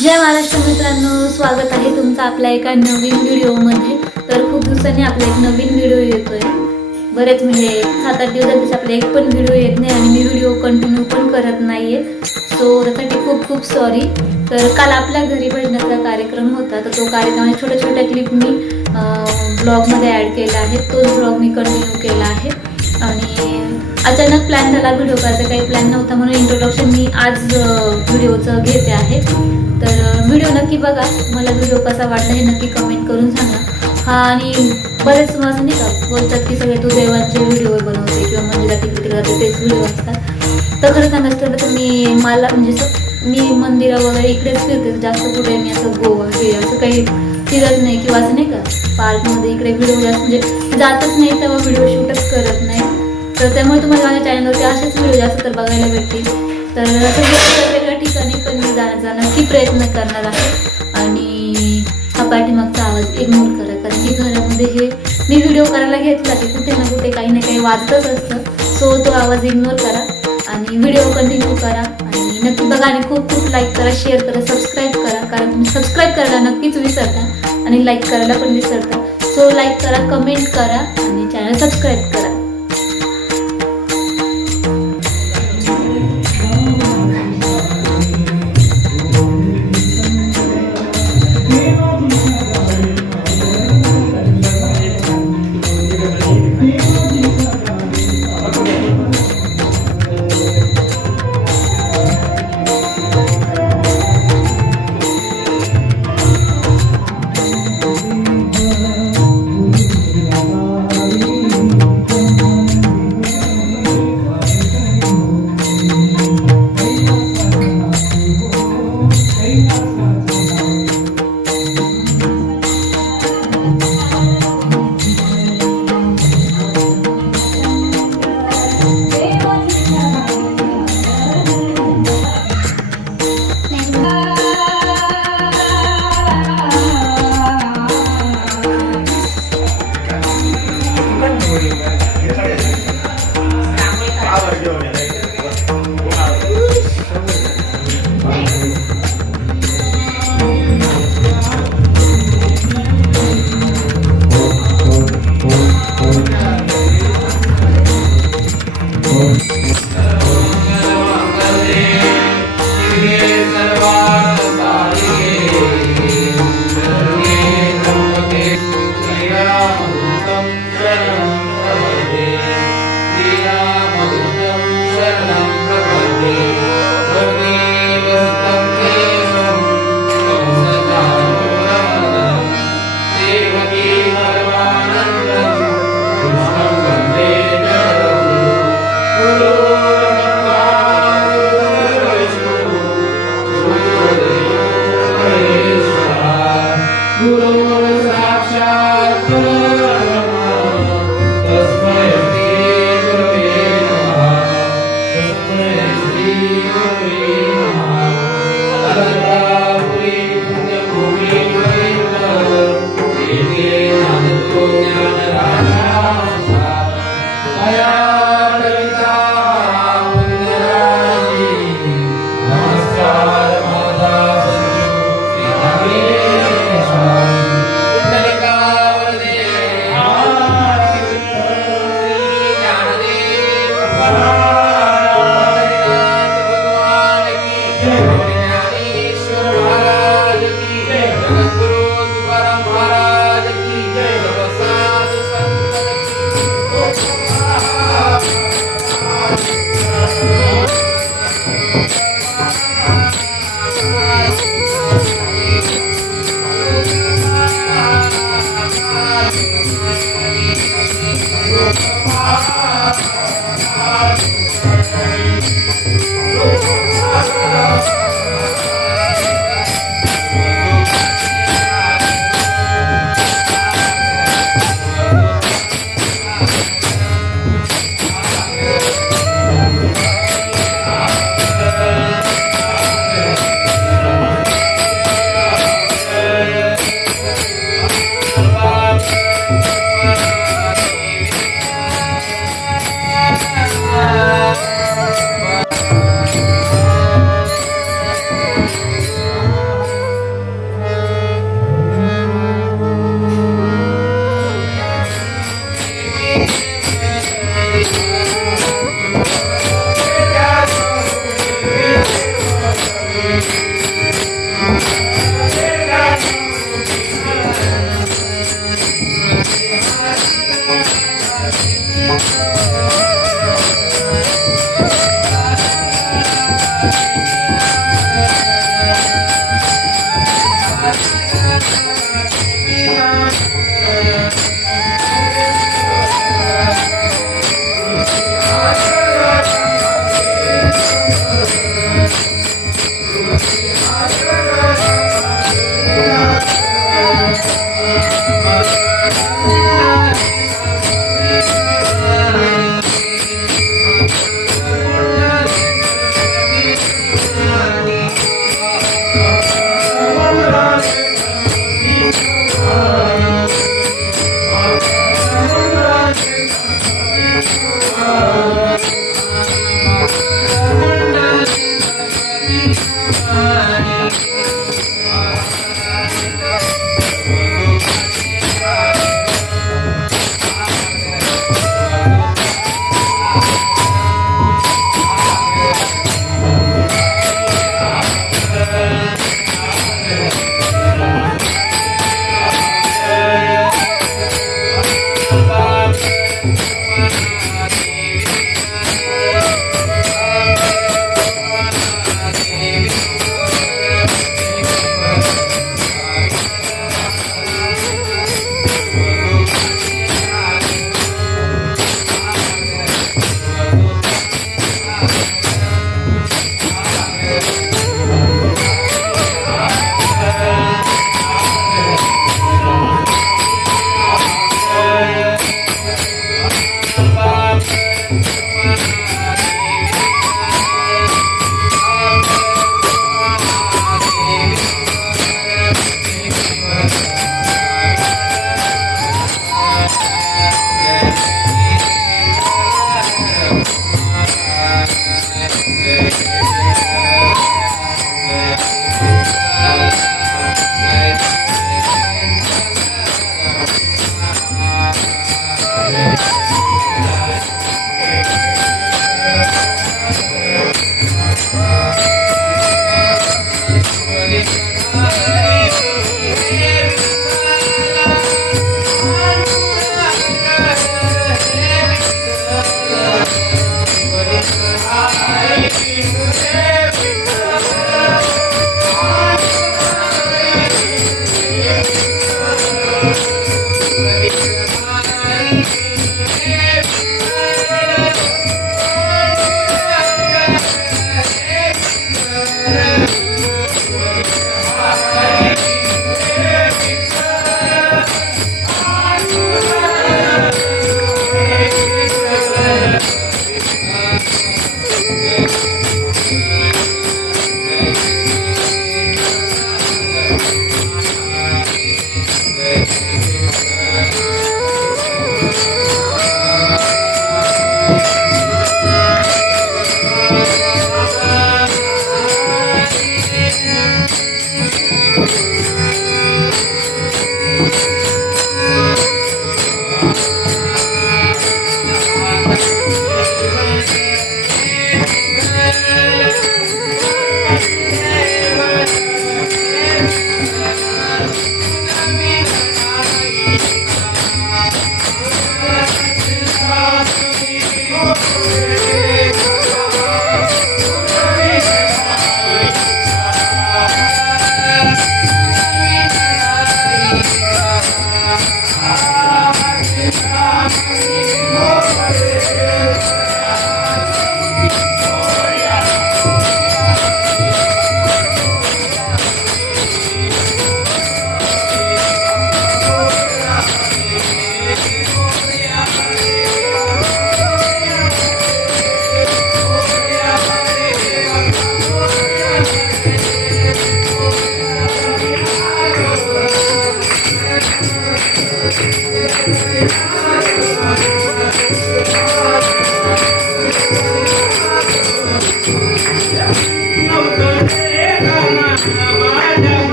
जय महाराष्ट्र मित्रांनो, स्वागत आहे तुमचं आपल्या एका नवीन व्हिडिओमध्ये। तर खूप दिवसांनी आपला एक नवीन व्हिडिओ येतोय। बरेच म्हणजे 7-8 दिवसांपासून आपला एक पण व्हिडिओ येत नाही आणि मी व्हिडिओ कंटिन्यू पण करत नाहीये। सो त्यासाठी खूप खूप सॉरी। तर काल आपल्या घरी भजनाचा कार्यक्रम होता, तर तो कार्यक्रमाचे छोटे छोटे क्लिप मी ब्लॉगमध्ये ॲड केला आहे। तोच ब्लॉग मी कंटिन्यू केला आहे आणि अचानक प्लॅन झाला व्हिडिओ करायचा, काही प्लॅन नव्हता म्हणून इंट्रोडक्शन मी आज व्हिडिओचं घेते आहे। तर व्हिडिओ नक्की बघा, मला व्हिडिओ कसा वाटला हे नक्की कमेंट करून सांगा। आणि बरेच असं नाही का बोलतात की सगळे तू देवांचे व्हिडिओ बनवते किंवा मंदिरात तिकडे जाते तेच व्हिडिओ असतात। तर खरं सांगायचं तर मला म्हणजे मी मंदिरं वगैरे इकडेच फिरते, जास्त कुठे मी असं गोवा हे असं काही फिरत नाही किंवा असं नाही का पार्कमध्ये इकडे व्हिडिओ जास्त म्हणजे जातच नाही, तेव्हा व्हिडिओ शूटच करत नाही। तर त्यामुळे तुम्हाला माझ्या चॅनलवरती असेच व्हिडिओ जास्त तर बघायला भेटतील। तर असं वेगवेगळ्या ठिकाणी पण मी जाण्याचा नक्की प्रयत्न करणार आहे। आणि हा पाठीमागचा आवाज इग्नोर करा, कारण की घरामध्ये हे मी व्हिडिओ करायला घेतला की कुठे ना कुठे काही ना काही वाजतच असतं। सो तो आवाज इग्नोर करा आणि व्हिडिओ कंटिन्यू करा आणि नक्की बघा आणि खूप खूप लाईक करा, शेअर करा, सबस्क्राईब करा, कारण तुम्ही सबस्क्राईब करायला नक्कीच विसरता आणि लाईक करायला पण विसरता। सो लाईक करा, कमेंट करा आणि चॅनल सबस्क्राईब करा। सर्वान